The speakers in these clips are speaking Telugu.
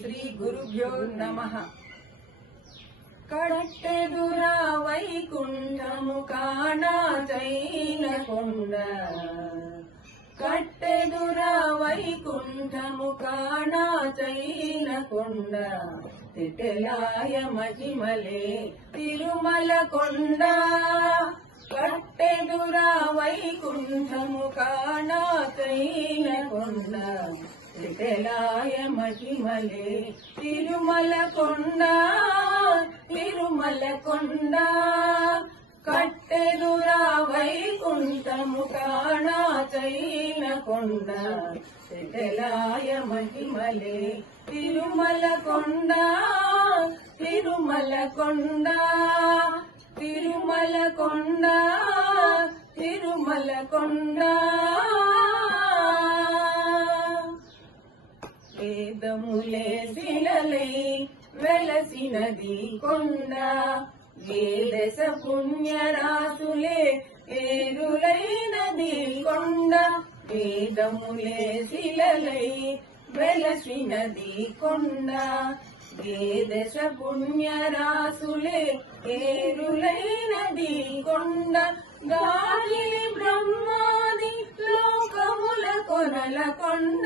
శ్రీ గురుభ్యో నమః. కట్టెదురా వైకుంఠము కాణాచైన కొండ, కట్టెదురా వైకుంఠము కాణాచైన కొండ, తిటెలాయ మహిమలే తిరుమల కొండ. కట్టెదురా వైకుంఠము కాణాచైన కొండ, తిటెలాయ మహిమలే తిరుమల కొండ, తిరుమల కొండ. కట్టెదురా వైకుంఠము కాణాచైన కొండ, తిటెలాయ మహిమలే తిరుమల కొండ, తిరుమల కొండ. తిరుమల కొండ, తిరుమల కొండ. వేదములే శిలలై వెలసినది కొండ, వేదస పుణ్యరాశులే ఏరులైనది కొండ. వేదములే శిలలై వెలసినది కొండ, వేదస పుణ్యరాశులే ఏరులైనది కొండ. గాలి బ్రహ్మాది లోకముల కొనల కొండ,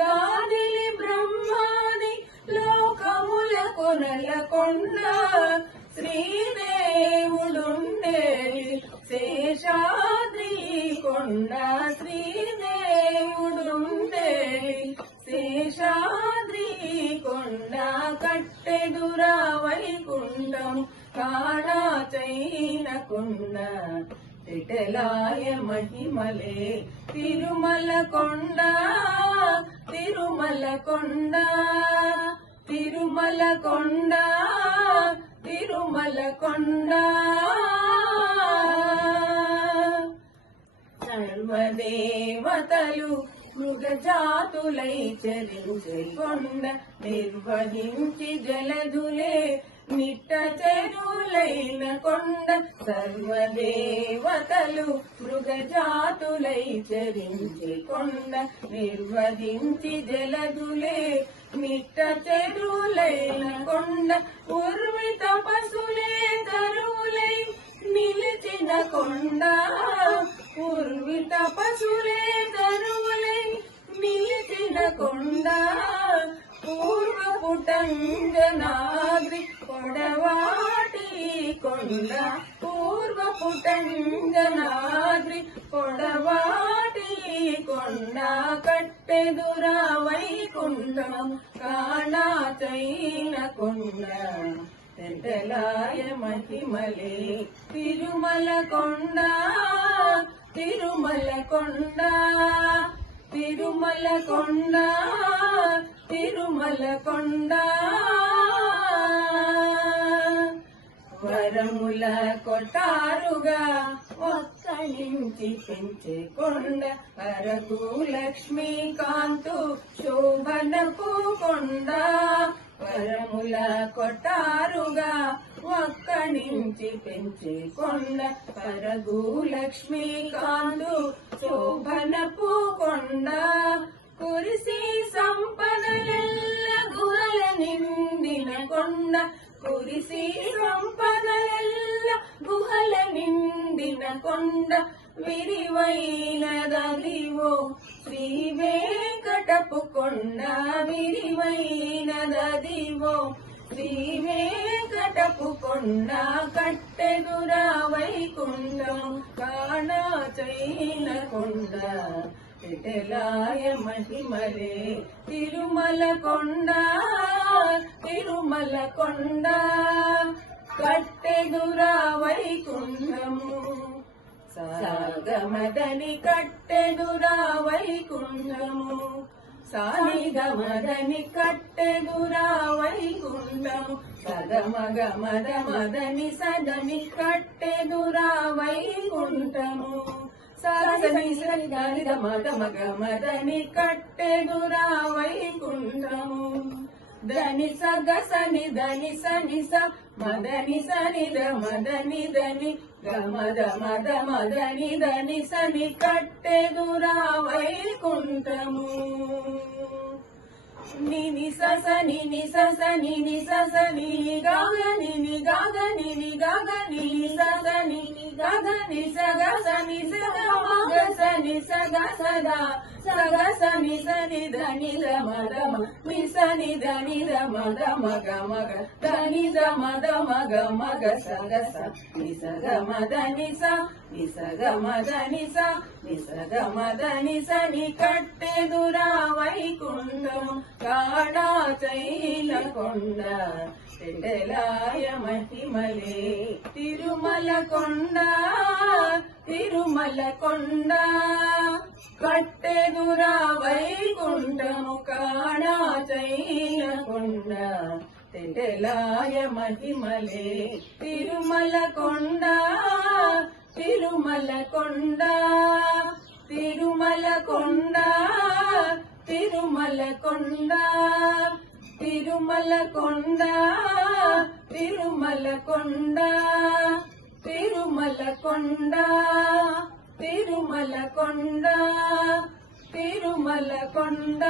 గాలి బ్రహ్మాది లోకముల కొనల కొండ. శ్రీదేవుడుండే శేషాద్రి కొండ, శ్రీదేవుడుండే శేషాద్రి కొండ. కట్టెదురా వైకుంఠం కాణాచైన కొండ, తిటెలాయ మహిమలే తిరుమల కొండ, తిరుమల కొండ. తిరుమల కొండ, తిరుమల కొండ. సర్వదేవతలు మృగజాతులై చరించే కొండ, నిర్వహించి జలధులే నిట్ట చెరువులైన కొండ. సర్వదేవతలు మృగజాతులై చరించే కొండ, నిర్వహించి జలధులే నిట్ట చెరువులైన కొండ. ఉర్వి తపసులే తరువులై నిలిచిన కొండ, ఉర్వి తపసులే తరువులై నిలిచిన కొండ. పూర్వపుటంజనాద్రి పొడవాటి కొండ, పూర్వపుటంజనాద్రి పొడవాటి కొండ. కట్టెదురా వైకుంఠం కాణాచైన కొండ, తిటెలాయ మహిమలే తిరుమల కొండ, తిరుమల కొండ. తిరుమల కొండ, తిరుమల కొండ. వరముల కొటారుగా ఒక్కనించి పెంచే కొండ, వరకు లక్ష్మీకాంతు శోభనపు కొండ. వరముల కొటారుగా ఒక్కనించి పెంచే కొండ, వరకు లక్ష్మీకాంతు శోభనపు కొండ. కురిసి సంపదలెల్ల గుహల నిండిన కొండ, కురిసి సంపదలెల్ల గుహల నిండిన కొండ. విరివైనదదివో శ్రీ వెంకటపు కొండ, విరివైనదదివో శ్రీ వెంకటపు కొండ. కట్టెదురా వైకుంఠం కాణాచైన కొండ, తిటెలాయ మహిమలే తిరుమల కొండ, తిరుమల కొండ. కట్టెదురా వైకుంఠము సాగమదని, కట్టెదురా వైకుంఠము సానిగమదని. కట్టెదురా వైకుంఠము సగమగమద మదని సదని. కట్టెదురా వైకుంఠము సని సని దాని మగ మగ మదని. కట్టెదురా వైకుంఠము దని సగ సని దని సని స మదని సని ద మదని దని గమద మద మదని దని సని. కట్టెదురా వైకుంఠము నిని సస నిని సస నిని సస నిని గాగ నిని గాగ నిని గాగ నిని సస నిని గాగ ని సగ స ని సగ మగ స ని సగ సదా సగ స ని స ని ద ని ద మ ద మ ని స ని ద ని ద మ ద మ గ మ గ ద ని ద మ ద మ గ మ గ సగ స ని స గ మ ద ని స ని స గ మ ద ని స ని స గ మ ద ని స ని కట్టెదురా వైకుంఠము కాడా చైల కొండ తెండలాయ మహిమలే తిరుమల కొండ తిరుమల కొండ కట్టెదురా వైకుంఠము కాడా చైల కొండ తెండలాయ మహిమలే తిరుమల కొండ తిరుమల కొండ తిరుమల కొండ తిరుమల కొండ తిరుమల కొండ తిరుమల కొండ తిరుమల కొండ తిరుమల కొండ తిరుమల కొండ